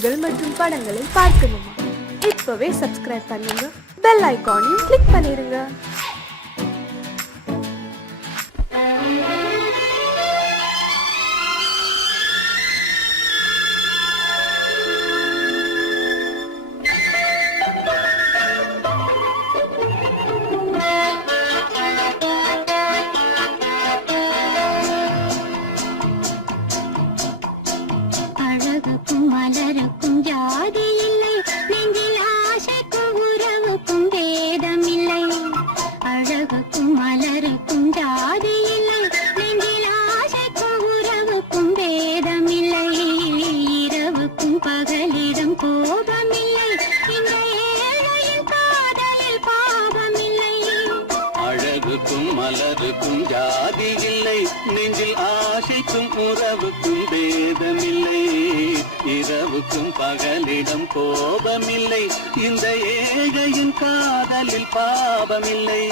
பாடல்கள் மற்றும் படங்களை பார்க்கணுமா? இப்பவே சப்ஸ்கிரைப் பண்ணுங்க, பெல் ஐகானையும் கிளிக் பண்ணிருங்க. அழகுக்கும் மலருக்கும் ஜாதி இல்லை, நெஞ்சில் ஆசைக்கும் உறவுக்கும் பேதம் இல்லை. அழகுக்கும் மலருக்கும் ஜாதி இல்லை, நெஞ்சில் ஆசைக்கும் உறவுக்கும் பேதம் இல்லை. இரவுக்கும் பகலிடம் கோபம் இல்லை, இந்த ஏழையின் காதலில் பாவம் இல்லை. அழகுக்கும் மலருக்கும் ஜாதி இல்லை, நெஞ்சில் ஆசைக்கும் உறவுக்கும் பேதமில்லை. இரவுக்கும் பகலிடம் கோபமில்லை, இந்த ஏழையின் காதலில் பாவமில்லை.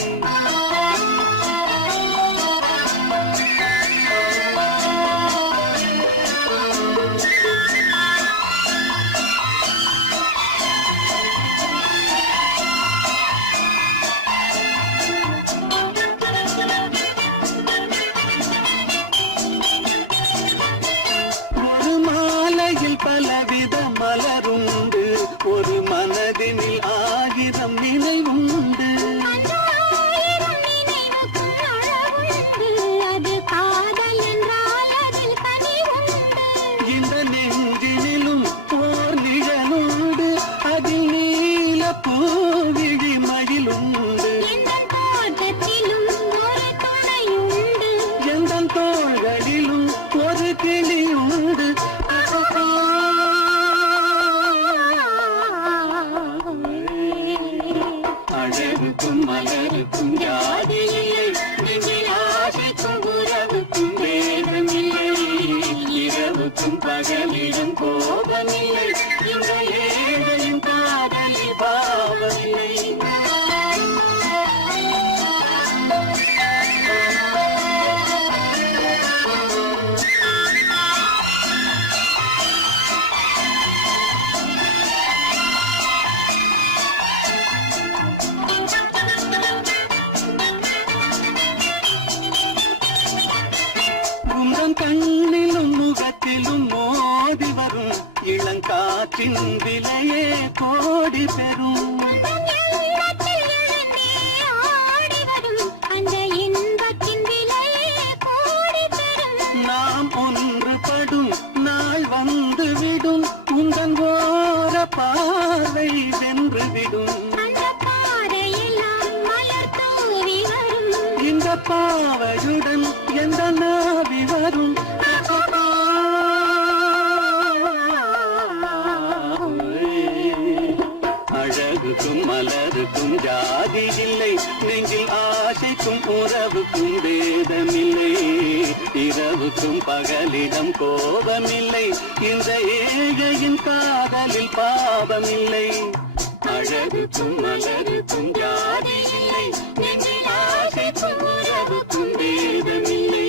பலவித மலருண்டு, ஒரு மனதினில் 1000 நினைவுண்டு. இந்த நெஞ்சினிலும் ஓர் நிழலுண்டு, அதில் நீல பூவிழி மயிலுண்டு. தோட்டத்திலும் ஒரு துணையுண்டு, எந்த தோள்களிலும் ஒரு கிளி உண்டு. அழகுக்கும் மலருக்கும் ஜாதி இல்லை, நெஞ்சில் ஆசைக்கும் உறவுக்கும் பேதமில்லை. இரவுக்கும் பகலிடம் கோபமில்லை, இந்த ஏழையின் காதலில் பாவமில்லை. கண்ணிலும் முகத்திலும் மோதி வரும் இளங்காற்றின் விலையே கோடி பெறும். நாம் ஒன்றுபடும் நாள் வந்து விடும், உந்தன் ஓர பார்வை வென்றுவிடும். இந்த பாவையுடன் எந்த நாவி வரும். அழகுக்கும் மலருக்கும் ஜாதி இல்லை, நெஞ்சில் ஆசைக்கும் உறவுக்கும் பேதமில்லை. இரவுக்கும் பகலிடம் கோபமில்லை, இந்த ஏழையின் காதலில் பாவமில்லை. அழகுக்கும் மலருக்கும் ஜாதி இல்லை, நெஞ்சில் ஆசைக்கும் உறவுக்கும் பேதமில்லை.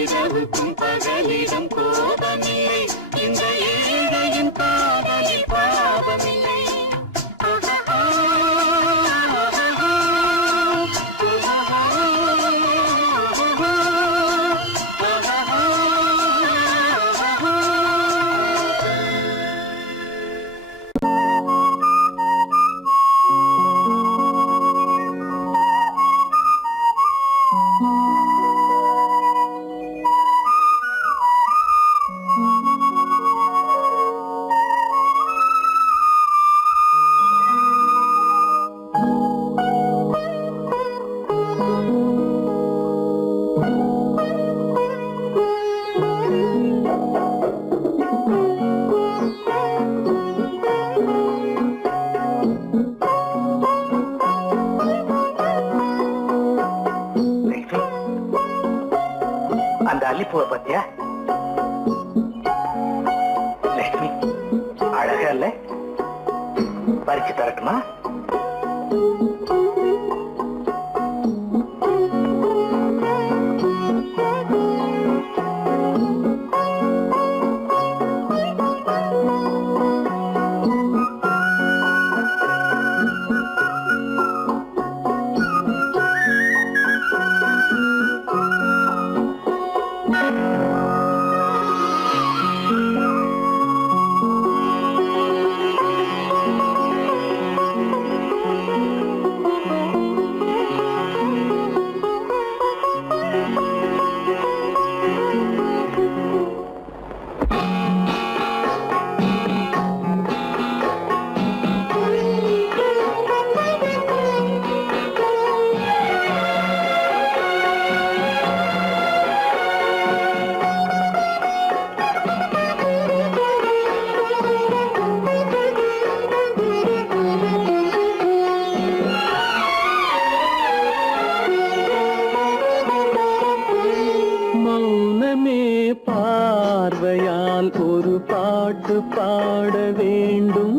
இரவுக்கும் பகலிடம் கோபமில்லை, இந்த ஏழையின் காதலில் பாவமில்லை. அல்லிப்பூவை பத்தியா லட்சுமி? அழகா இல்ல? பறிச்சு தரட்டுமா? பாட வேண்டும்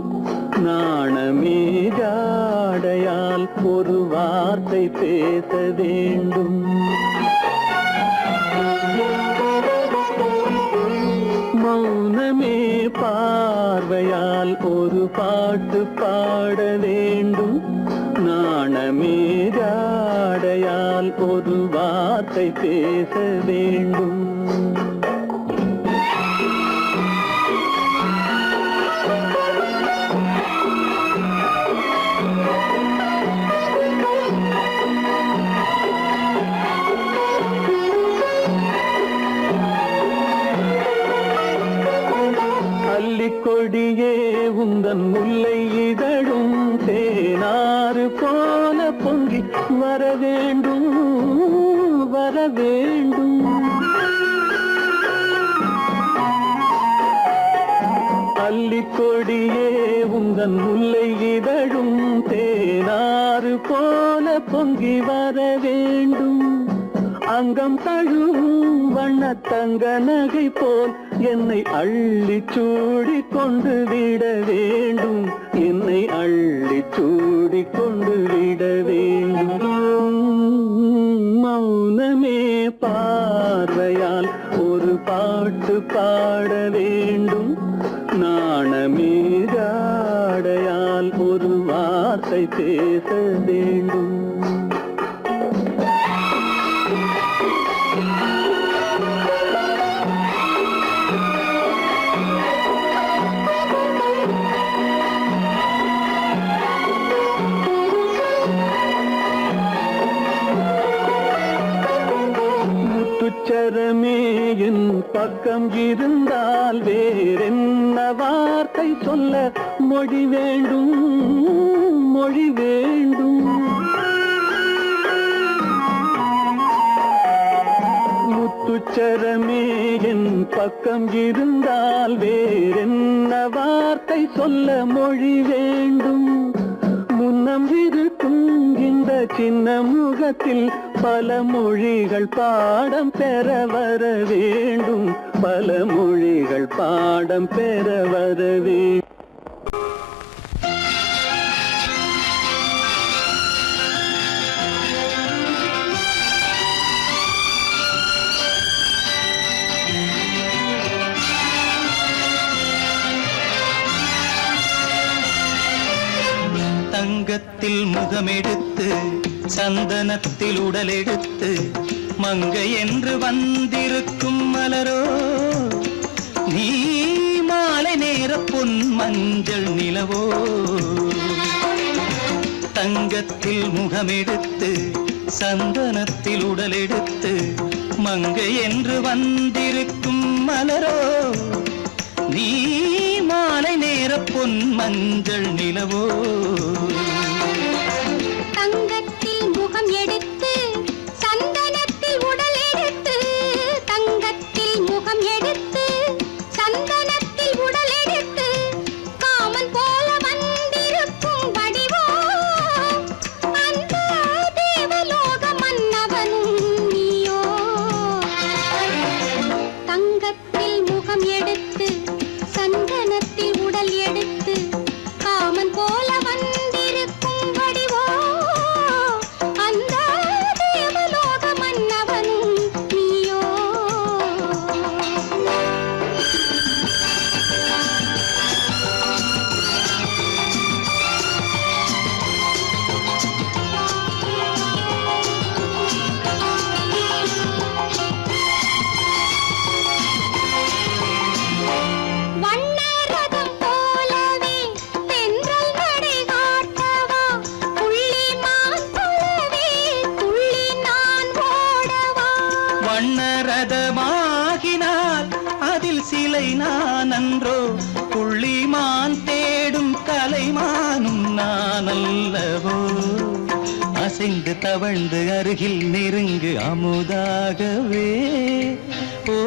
நாணமே ஜாடையால் ஒரு வார்த்தை பேச வேண்டும் மௌனமே பார்வையால் ஒரு பாட்டு பாட வேண்டும் நாணமே ஜாடையால் ஒரு வார்த்தை பேச வேண்டும் கொடியே உந்தன் முல்லை இதழும் தேனாறு போல பொங்கி வர வேண்டும் வர வேண்டும் அல்லிக்கொடியே உந்தன் முல்லை இதழும் தேனாறு போல பொங்கி வர வேண்டும் அங்கம் தழுவும் வண்ண தங்க நகை போல் என்னை அள்ளி சூடி கொண்டு விட வேண்டும் என்னை அள்ளி சூடி கொண்டு விட வேண்டும் மௌனமே பார்வையால் ஒரு பாட்டு பாட வேண்டும் நாணமே ஜாடையால் ஒரு வார்த்தை பேச வேண்டும் முத்துச்சரமே என் பக்கம் இருந்தால் வேறென்ன வார்த்தை சொல்ல மொழி வேண்டும் மொழி வேண்டும் முத்துச்சரமே என் பக்கம் இருந்தால் வேறென்ன வார்த்தை சொல்ல மொழி வேண்டும் முன்னம் இருக்கும் இந்த சின்ன முகத்தில் பல மொழிகள் பாடம் பெற வர வேண்டும் பல மொழிகள் பாடம் பெற வர வேண்டும் தங்கத்தில் முகமெடுத்து சந்தனத்தில் உடலெடுத்து மங்கை என்று வந்திருக்கும் மலரோ நீ மாலை நேர பொன் மஞ்சள் நிலவோ தங்கத்தில் முகமெடுத்து சந்தனத்தில் உடலெடுத்து மங்கை என்று வந்திருக்கும் மலரோ நீ மாலை நேர பொன் மஞ்சள் நிலவோ தங்கத்தில் முகம் எடுத்து சந்தனத்தில் உடல் எடுத்து தங்கத்தில் முகம் எடுத்து சந்தனத்தில் உடல் எடுத்து காமன் போல வந்திருக்கும் வடிவோ அந்த தேவலோக மன்னவனும் நீயோ தங்கத்தில் முகம் எடுத்து சந்தனத்தில் உடல் எடுத்து காமன் போல வந்திருக்கும் வடிவோ அந்த தேவலோக மன்னவனும் நீயோ வண்ணரதம் போலவே தென்றல் நடை காட்டவா புள்ளிமான் போலவே துள்ளி நான் ஓடவா வண்ணரதமாகினால் அதில் சிலை நான் அன்றோ புள்ளிமான் தேடும் கலைமானும் நான் அல்லவோ அசைந்து தவழ்ந்து அருகில் நெருங்கு அமுதாகவே ஓ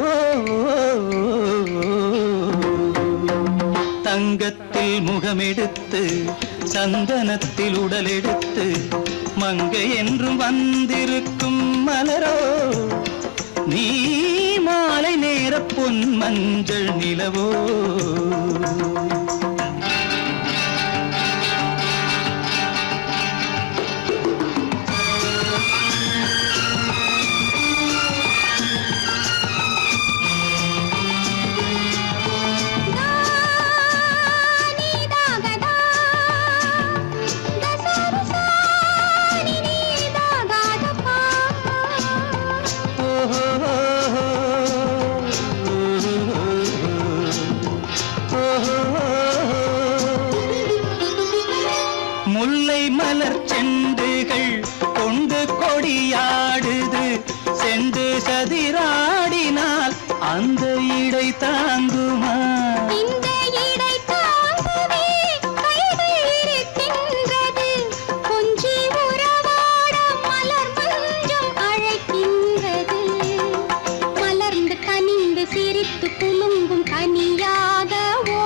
தங்கத்தில் முகமெடுத்து சந்தனத்தில் உடலெடுத்து மங்கை என்றும் வந்திருக்கும் மலரோ நீ மாலை நேர பொன் மஞ்சள் நிலவோ. முல்லை மலர் செண்டுகள் கொண்டு கொடியாடுது, செண்டு சதிராடினால் அந்த இடை தாங்குமா? இந்த இடை தாங்கவே கைகள் இருக்கின்றது, கொஞ்சி உறவாட மலர் மஞ்சம் அழைக்கின்றது. மலர்ந்து கனிந்து சிரித்து குலுங்கும் கனியாகவோ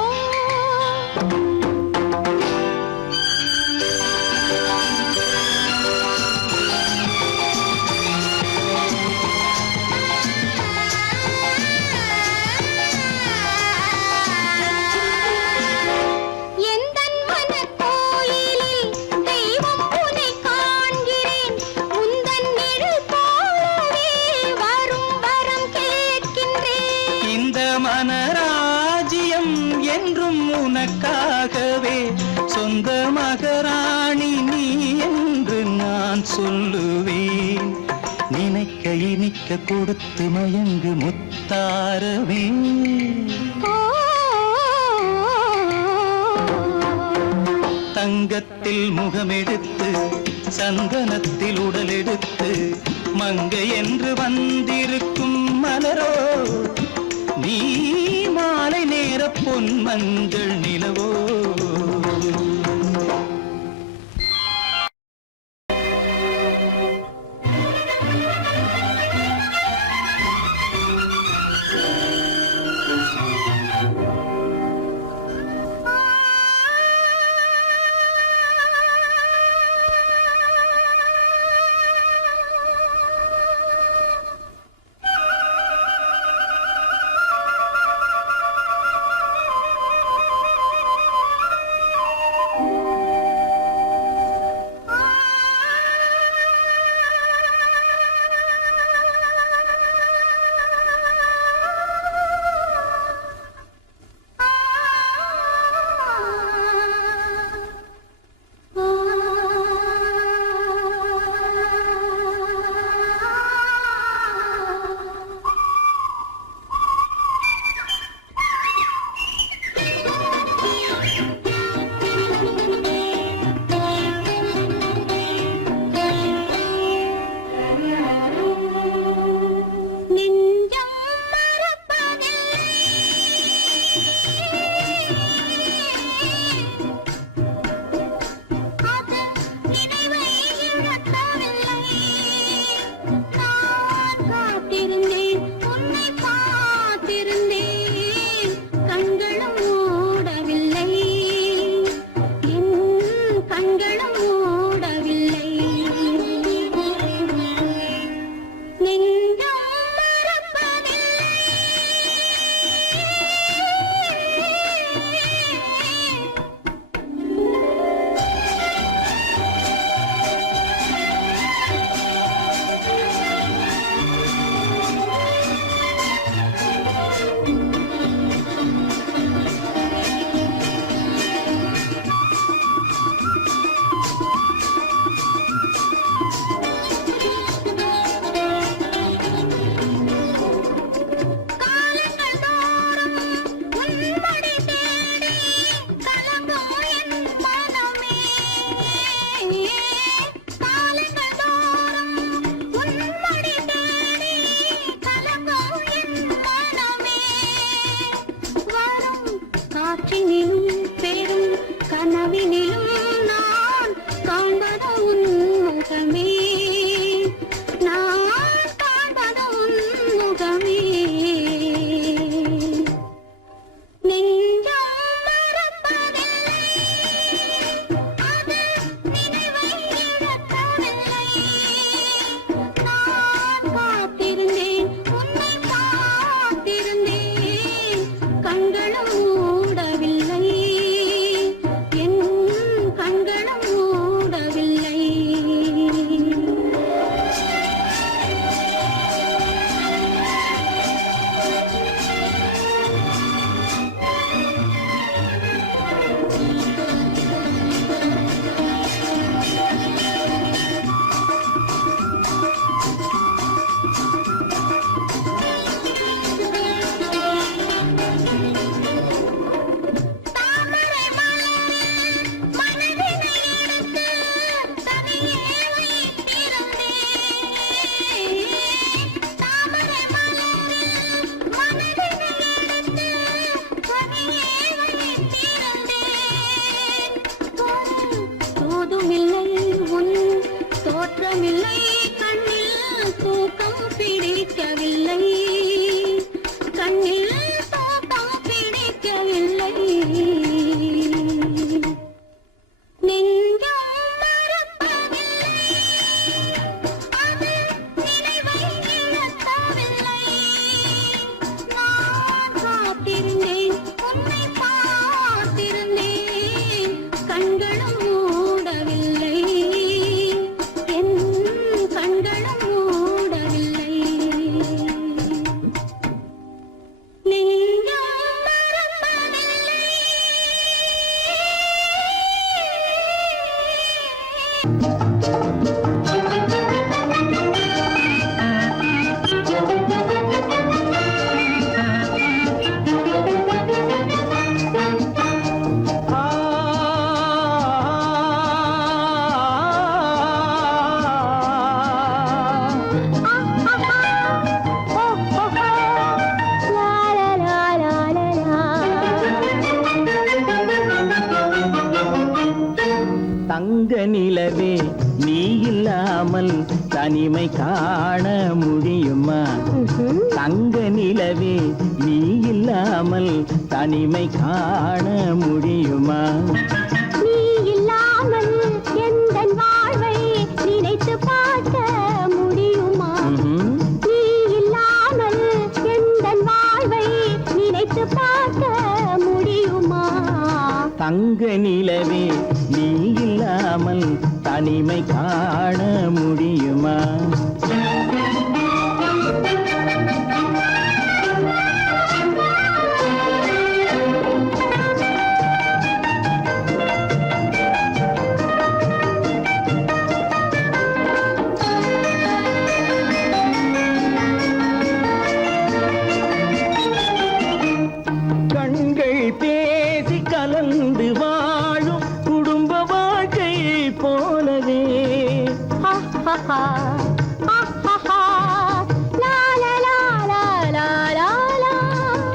மனராஜ்யம் என்றும் உனக்காகவே, சொந்த மகராணி நீ என்று நான் சொல்லுவேன். நினைக்க இனிக்க கொடுத்து மயங்கு முத்தாரவே. தங்கத்தில் முகமெடுத்து சந்தனத்தில் உடலெடுத்து மங்கை என்று வந்திருக்கும் மலரோ, நீ மாலை நேர பொன் மஞ்சள் நிலவோ. தங்க நிலவே நீ இல்லாமல் தனிமை காண முடியுமா? தங்க நிலவே நீ இல்லாமல் தனிமை காண முடியுமா? நீ இல்லாமல் எந்தன் வாழ்வை நினைத்து பார்க்க முடியுமா? நீ இல்லாமல் எந்தன் வாழ்வை நினைத்து பார்க்க முடியுமா? தங்க நிலவே நீ இல்லாமல் தனிமை காண முடியுமா? கண்கள் பேசி கலந்து வாழும் குடும்ப வாழ்க்கை போலவே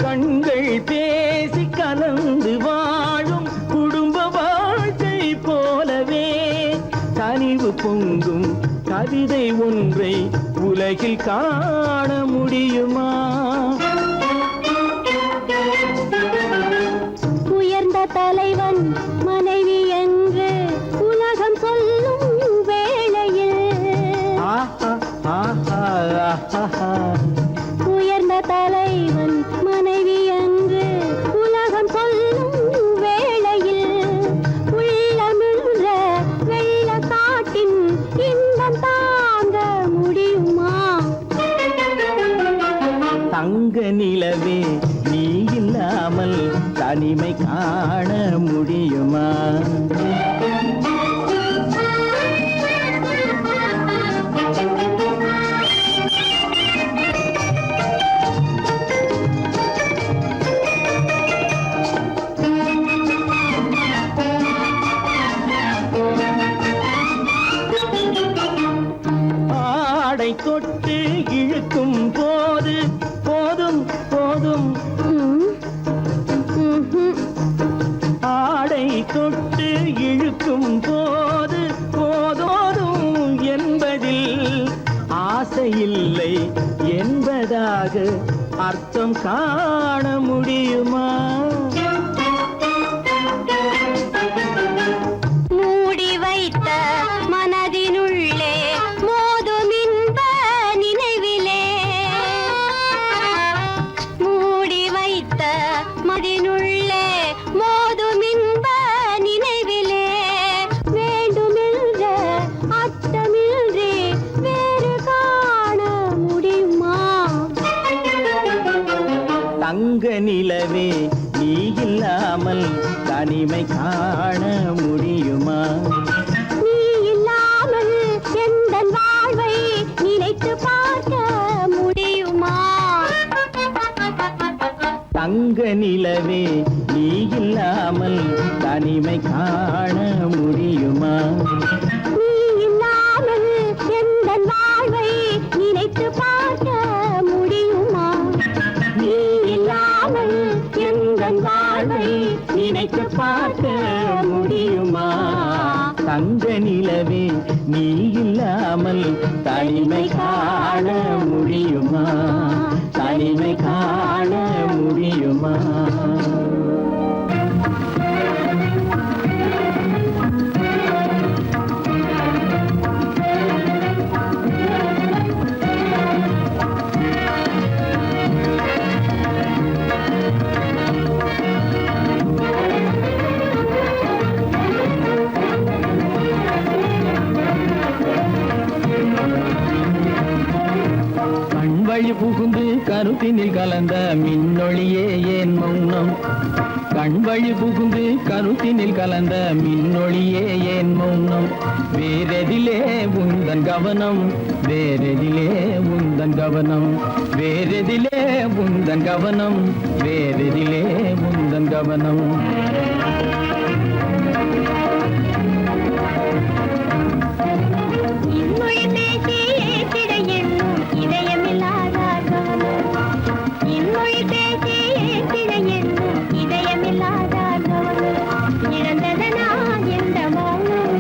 கண்கள் பேசி கலந்து வாழும் குடும்ப வாழ்க்கை போலவே கனிவு பொங்கும் கவிதை ஒன்றை உலகில் காண முடியுமா? உயர்ந்த தலைவன் மனைவி என்று உலகம் சொல்லும் வேளையில் உயர்ந்த தலைவன் மனைவி என்று உலகம் சொல்லும் வேளையில் உள்ளமிழ்ற வெள்ளக்காட்டின் இன்பம் தாங்க முடியுமா? தங்க நிலவே நீ இல்லாமல் தனிமை காண முடியுமா? ஆடை தொட்டு இழுக்கும் போது போதும் போதும் ஆடை தொட்டு இழுக்கும் போது போதோதும் என்பதில் ஆசையில்லை என்பதாக அர்த்தம் காண முடியுமா? மூடி வைத்த மனதினுள்ளே மோதும் இன்ப நினைவிலே மூடி வைத்த மனதினுள்ளே மோதும் இன்ப நினைவிலே வேண்டுமென்ற அர்த்தமின்றி வேறு காண முடியுமா? தங்க நிலவே நீ இல்லாமல் தனிமை காண முடியுமா? நீ இல்லாமல் எந்தன் வாழ்வை நினைத்து பார்க்க முடியுமா? தங்க நிலவே நீ இல்லாமல் தனிமை காண முடியுமா? நீ இல்லாமல் எந்தன் வாழ்வை நினைத்து பார்க்க முடியுமா? நீ இல்லாமல் எந்தன் வாழ்வை நினைத்து பார்க்க முடியுமா? தங்க நிலவே நீ இல்லாமல் தனிமை காண முடியுமா? தனிமை காண முடியுமா? கண்வழி புகுந்து கருத்தினில் கலந்த மின்னொளியே ஏன் மௌனம்? கண்வழி புகுந்து கருத்தினில் கலந்த மின்னொளியே ஏன் மௌனம்? வேறெதிலே உந்தன் கவனம்? வேறெதிலே உந்தன் கவனம்? வேறெதிலே உந்தன் கவனம்? வேறெதிலே உந்தன் கவனம்? இன்மொழி பேசி ஏற்றிட எண்ணும் இதயமில்லாதார் கவனம். இன்மொழி பேசி ஏற்றிட எண்ணும் இதயமில்லாதார் கவனம். இழந்ததனா எந்த மௌனம்?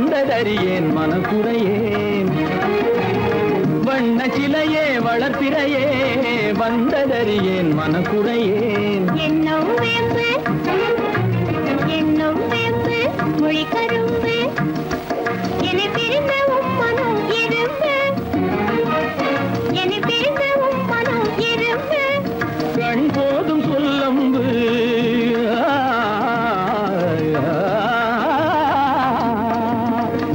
வந்ததறியேன் மனக்குறையேன் வண்ண சிலையே வளர்ப்பிறையே வந்ததறியேன் மனக்குறையேன் என்னும் வேம்பு மொழி கரும்பு என்னை பிரிந்த உம்மனம் இரும்பு என்னை பிரிந்த உம்மனம் இரும்பு கண் போதும் சொல்லம்பு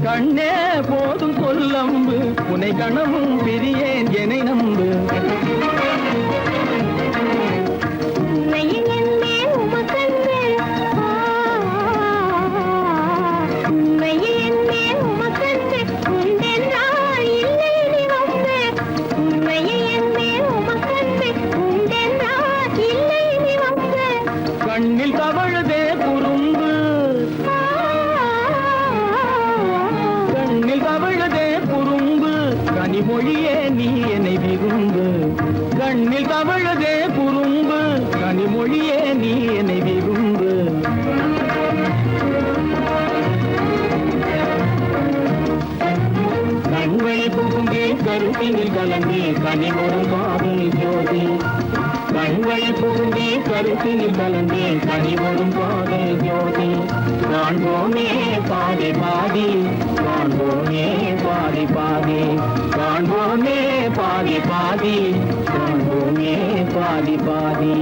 கண்ணே போதும் சொல்லம்பு உனை கணமும் பிரியேன் என்னை நம்பு உண்மையில் என்னே உமக்கன்று உண்மையில் என்னே உமக்கன்று உண்டென்றால் இல்லை நீ வந்து உண்மையில் என்னே உமக்கன்று உண்டென்றால் இல்லை நீ வந்து கண்ணில் தவழுதே குறும்பு கண்ணில் தவழுதே குறும்பு கனிமொழியே நீ என்னை விரும்பு கண்ணில் தவழுதே குறும்பு கனிமொழியே நீ என்னை விரும்பு கண்களை புகுந்தே கருத்தினில் கலந்தே கனிமொரும் பாதை ஜோதி கண்களை புகுந்தே கருத்தினில் கலந்தே கனிமொரும் பாதை ஜோதி காண்போமே பாதி பாதி காண்போமே பாதி பாதி காண்போமே பாதி பாதி காண்போமே பாதி பாதி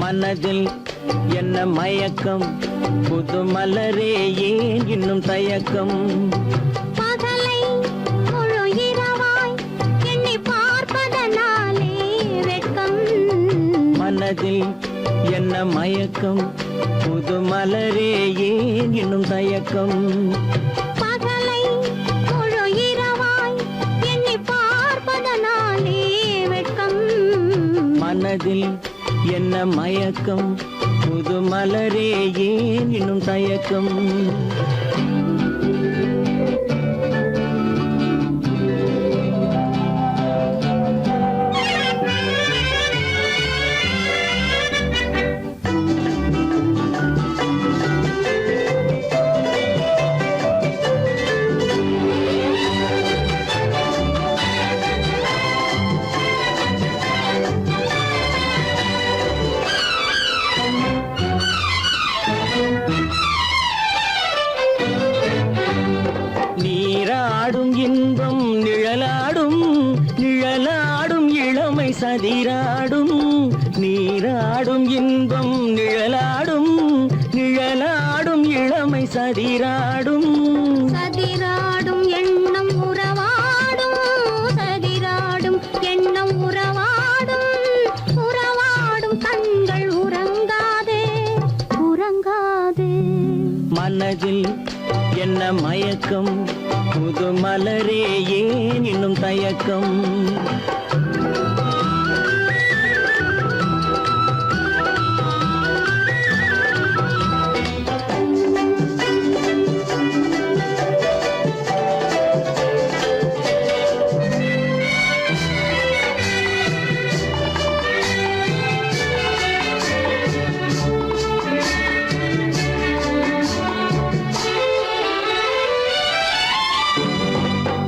மனதில் என்ன மயக்கம் புது மலரே ஏன் இன்னும் தயக்கம் பகலை முழு இரவாய் எண்ணி பார்ப்பதனாலே வெட்கம் மனதில் என்ன மயக்கம் புது மலரே ஏன் இன்னும் தயக்கம் பகலை முழு இரவாய் எண்ணி பார்ப்பதனாலே வெட்கம் மனதில் என்ன மயக்கம் புது மலரே ஏன் இன்னும் தயக்கம் நீராடும் இன்பம் நிழலாடும் நிழலாடும் இளமை சதிராடும் நீராடும் இன்பம் நிழலாடும் நிழலாடும் இளமை சதிராடும் சதிராடும் எண்ணம் உறவாடும் சதிராடும் எண்ணம் உறவாடும் உறவாடும் கண்கள் உறங்காதே உறங்காதே மனதில் என்ன மயக்கம் புது மலரே ஏன் இன்னும் தயக்கம்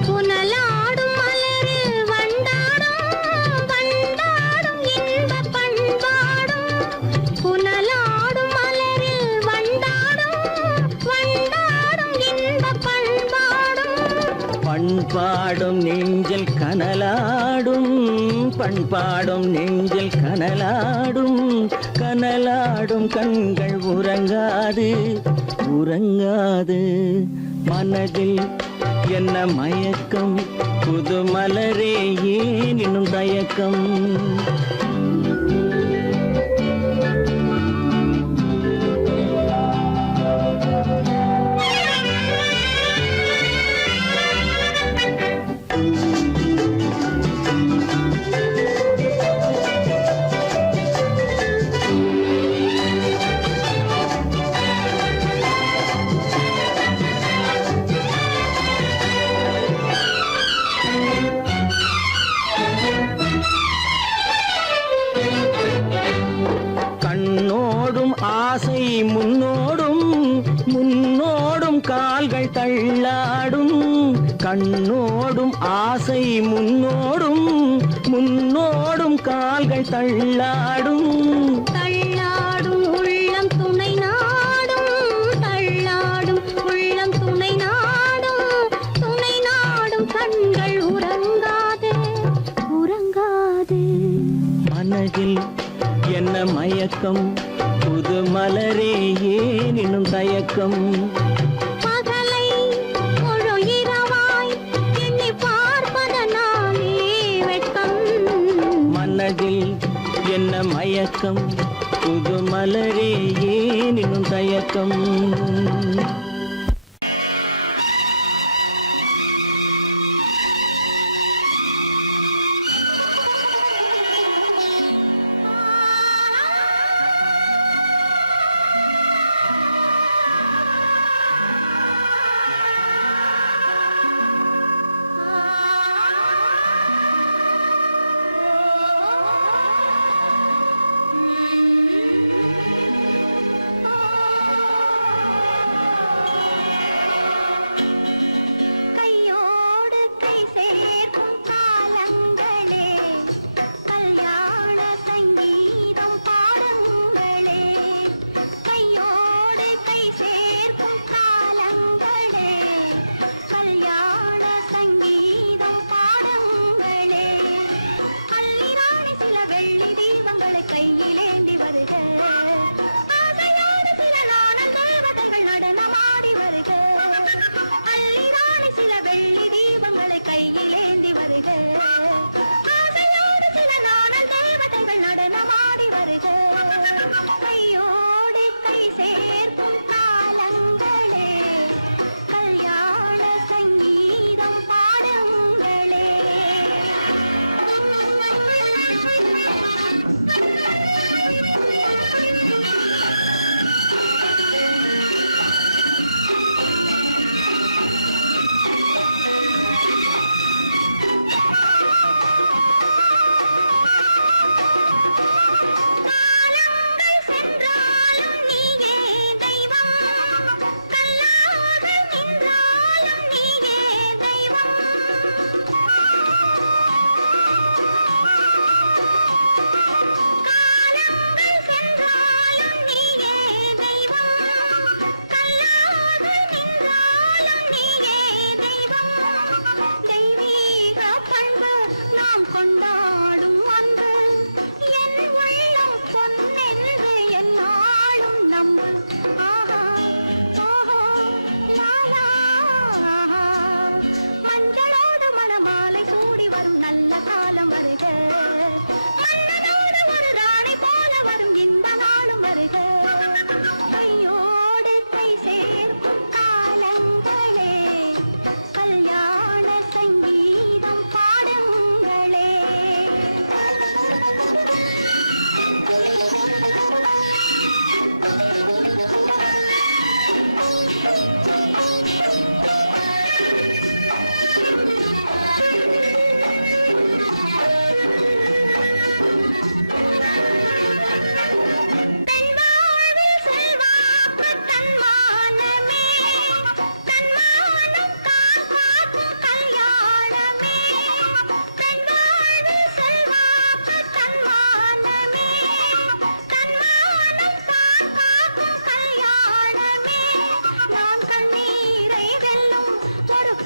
புனலாடும் மலரில் வண்டாடும் பண்பாடும் நெஞ்சில் கனலாடும் பண்பாடும் நெஞ்சில் கனலாடும் கனலாடும் கண்கள் உறங்காது உறங்காது மனதில் என்ன மயக்கம் புது மலரே ஏன் இன்னும் தயக்கம் ஆசை முன்னோடும் முன்னோடும் கால்கள் தள்ளாடும் கண்ணோடும் ஆசை முன்னோடும் முன்னோடும் கால்கள் தள்ளாடும் தள்ளாடும் உள்ளம் துணை நாடும் தள்ளாடும் உள்ளம் துணை நாடும் கண்கள் உறங்காது உறங்காது மனதில் என்ன மயக்கம் புது மலரே ஏன் இன்னும் தயக்கம் பகலை முழு இரவாய் எண்ணி பார்ப்பதனாலே வெட்கம் மனதில் என்ன மயக்கம் புது மலரே ஏன் இன்னும் தயக்கம்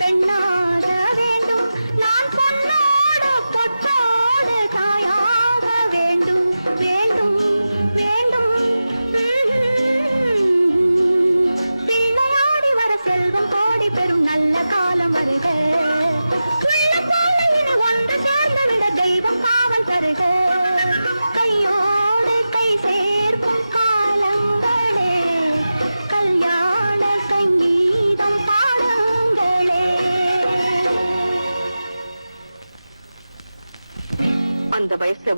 பெண்ணாக அந்த வயசு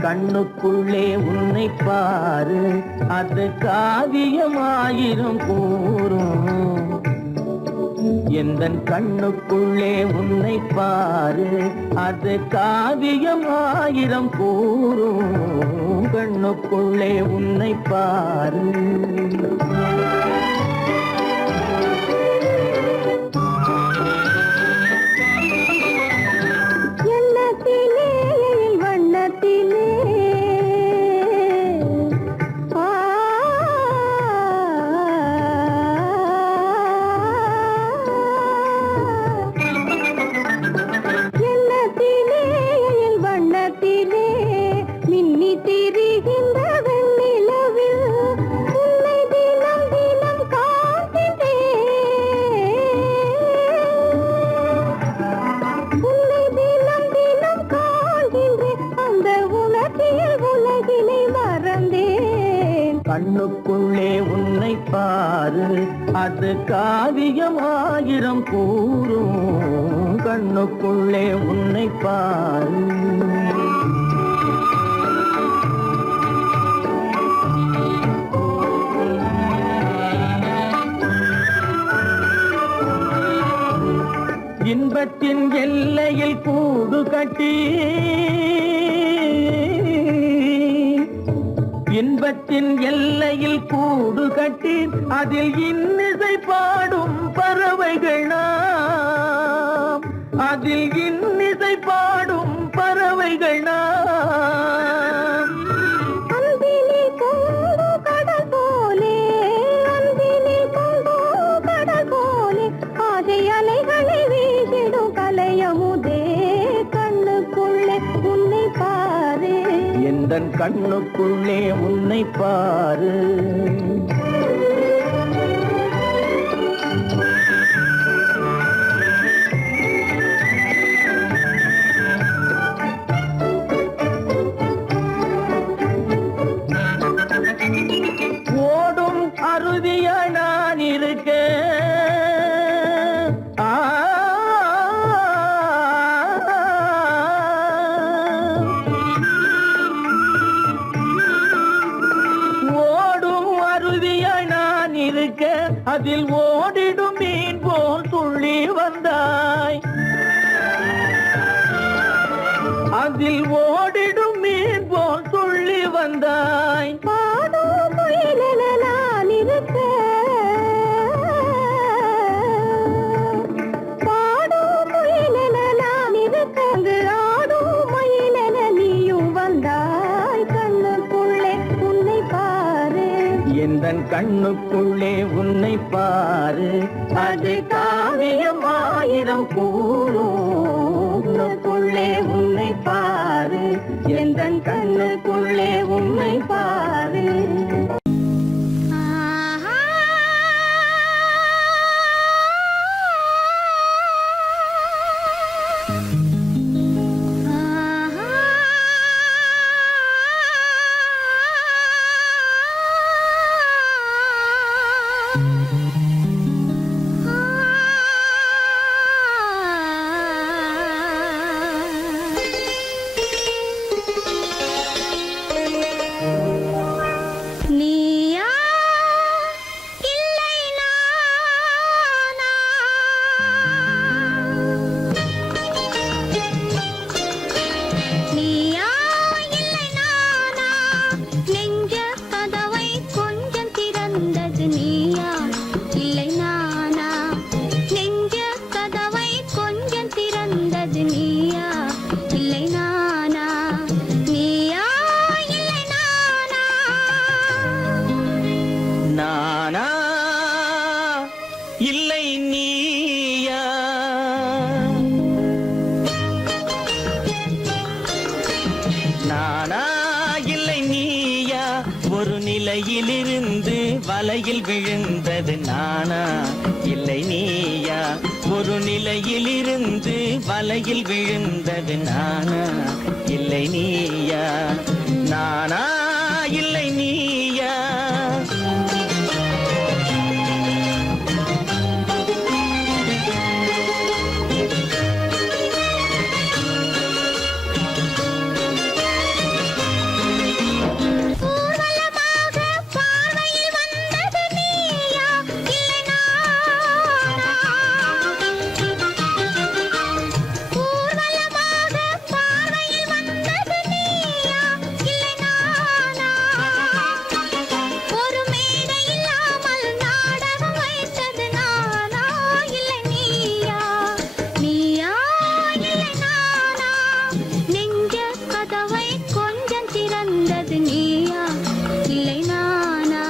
கண்ணுக்குள்ளே உன்னை பாரு அது காவியமாயிரம் கூறும் எந்தன் கண்ணுக்குள்ளே உன்னை பாரு அது காவியமாயிரம் கூறும் கண்ணுக்குள்ளே உன்னை பாரு கண்ணுக்குள்ளே உன்னை பாரு அது காவியமாயிரம் கூறும் கண்ணுக்குள்ளே உன்னை பாரு இன்பத்தின் எல்லையில் கூடு கட்டி இன்பத்தின் எல்லையில் கூடு கட்டி அதில் இன்னிசை பாடும் பறவைகள் நாம் அதில் இன்னிசை பாடும் பறவைகள் நாம் அன்பிலே பொங்கு கடல் போலே அன்பிலே பொங்கு கடல் போலே ஆசை அலைகளை வீசிடும் கலையமுதே கண்ணுக்குள்ளே உன்னை பாரு என் எந்தன் கண்ணுக்குள்ளே உன்னை பாரு. ஓடும் அருவியா நான் இருக்க, ஓடும் அருவியா நான் இருக்க, அதில் ஓடிடும் மீன் போல் துள்ளி வந்தாய், அதில் ஓடிடும் மீன் போல் துள்ளி வந்தாய். பாடும் மயிலென நான் இருக்க, பாடும் மயிலென நான் இருக்க, அங்கு ஆடும் மயிலென நீயும் வந்தாய். கண்ணுக்குள்ளே உன்னை பாரு, எந்தன் கண்ணுக்குள்ளே உன்னை பாரு. அது காவியம் ஆயிரம் கூறுக்குள்ளே உன்னை பாரு, எந்தன் கண்ணுக்குள்ளே உன்னை பாரு. நீயா இல்லை நானா, நீயா இல்லை நானா, நெஞ்ச கதவை கொஞ்சம் திறந்தது நீயா இல்லை நானா, நெஞ்ச கதவை கொஞ்சம் திறந்தது நீயா இல்லை நானா, நீயா இல்லை நானா. நானா இல்லை நீயா, நானா இல்லை நீயா, ஒரு நிலையிலிருந்து வலையில் விழுந்தது நானா இல்லை நீயா, ஒரு நிலையிலிருந்து வலையில் விழுந்தது நானா இல்லை நீயா, நானா இல்லை நீயா. ஊர்வலமாக பார்வையில் வந்தது நீயா இல்லை நானா, ஊர்வலமாக பார்வையில் வந்தது நீயா இல்லை நானா, ஒரு மேடை இல்லாமல் நாடகம் வைத்தது நானா இல்லை நீயா, நீயா இல்லை நானா, நெஞ்ச கதவை கொஞ்சம் திறந்தது நீயா இல்லை நானா.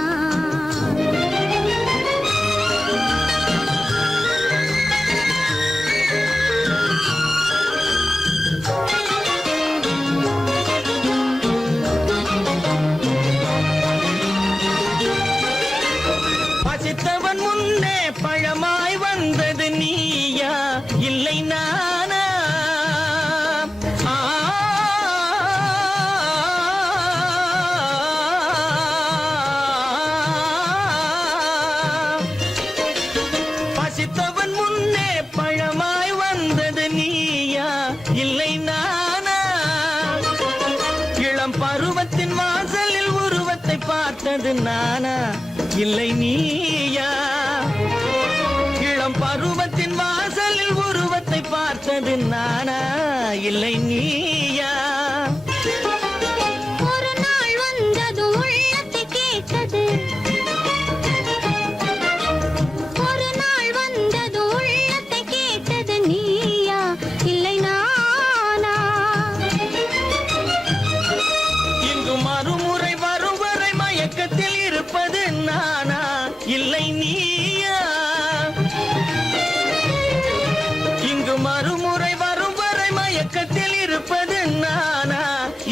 பசித்தவன் முன்னே பழமாய் வந்தது நீயா இல்லை நானா, ஆ, பசித்தவன் முன்னே பழமாய் வந்தது நீயா இல்லை நானா, இளம் பருவத்தின் வாசலில் உருவத்தை பார்த்தது நானா இல்லை நீயா, இளம் பருவத்தின் வாசலில் உருவத்தை பார்த்தது நானா இல்லை நீயா. ஒரு நாள் வந்தது உள்ளத்தை கேட்டது, ஒரு நாள் வந்தது உள்ளத்தை கேட்டது நீயா இல்லை நானா, இங்கு மறுமுறை வரும் வரை மயக்கத்தில் இருப்பது நானா இல்லை நீயா, இங்கு மறுமுறை வரும் வரை மயக்கத்தில் இருப்பது நானா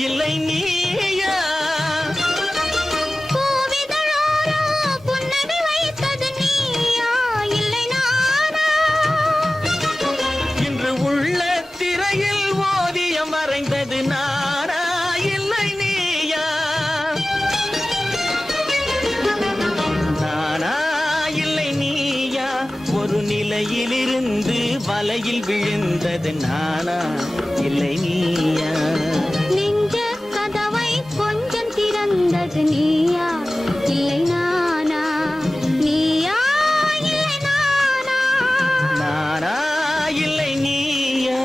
இல்லை நீயா. திரையில் ஓவியம் வரைந்தது நானா இல்லை நீயா? நானா இல்லை நீயா? ஒரு நிலையிலிருந்து வலையில் விழுந்தது நானா இல்லை நீயா? நெஞ்ச கதவை கொஞ்சம் திறந்தது நீயா இல்லை நானா? நீயா இல்லை நானா? நானா இல்லை நீயா?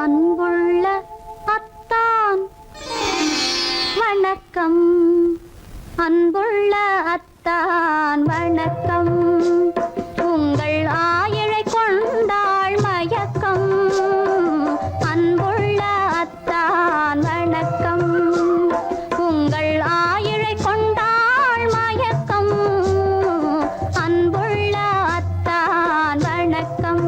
அன்புள்ள அத்தான் வணக்கம், அன்புள்ள அத்தான் வணக்கம். உங்கள் ஆயிழை கொண்டாள் மயக்கம், அன்புள்ள அத்தான் வணக்கம். உங்கள் ஆயிழை கொண்டாள் மயக்கம், அன்புள்ள அத்தான் வணக்கம்.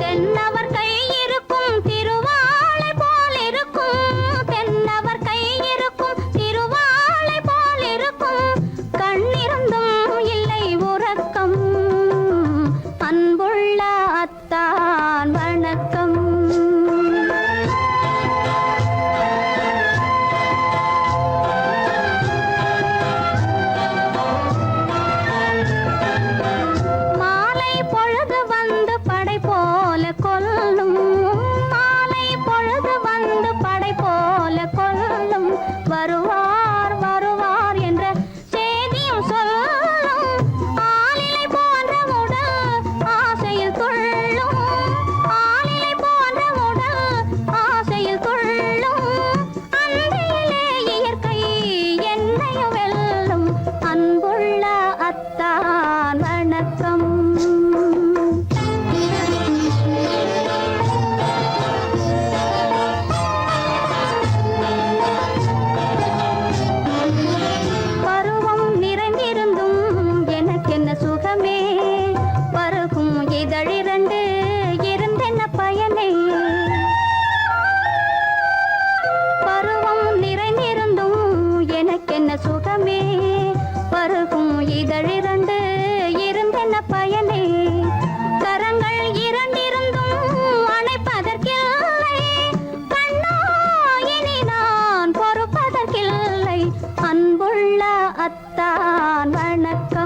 தென்னவர் கை இருக்கும் திருவாளை போல் இருக்கும், தென்னவர் கை இருக்கும் திருவாளை போல் இருக்கும். கண்ணிருந்தும் இல்லை உறக்கம், அன்புள்ள அத்தான் வணக்கம். மாலை பொழுது வந்து படை போல கொல்லும், மாலை பொழுது வந்து படை போல கொல்லும். வருவார் வருவார் என்ற செய்தியும் சொல்லும். ஆளிலை போன்ற உடல் ஆசையில் துள்ளும், ஆளிலை போன்ற உடல் ஆசையில் துள்ளும். அன்றையிலே இயற்கை என்னையும் வெல்லும், அன்புள்ள அத்தான் வணக்கம். பருவம் நிறைந்திருந்தும் எனக்கென்ன சுகமே, பருகும் இதழிரண்டு இருந்தென்ன பயனே. பருவம் நிறைந்திருந்தும் எனக்கென்ன சுகமே, பருகும் இதழிரண்டு இருந்தென்ன பயனே. கரங்கள் இரண்டிருந்தும் அணைப்பதற்கில்லை, கண்ணா இனி நான் பொறுப்பதற்கில்லை, அன்புள்ள அத்தான் வணக்கம்.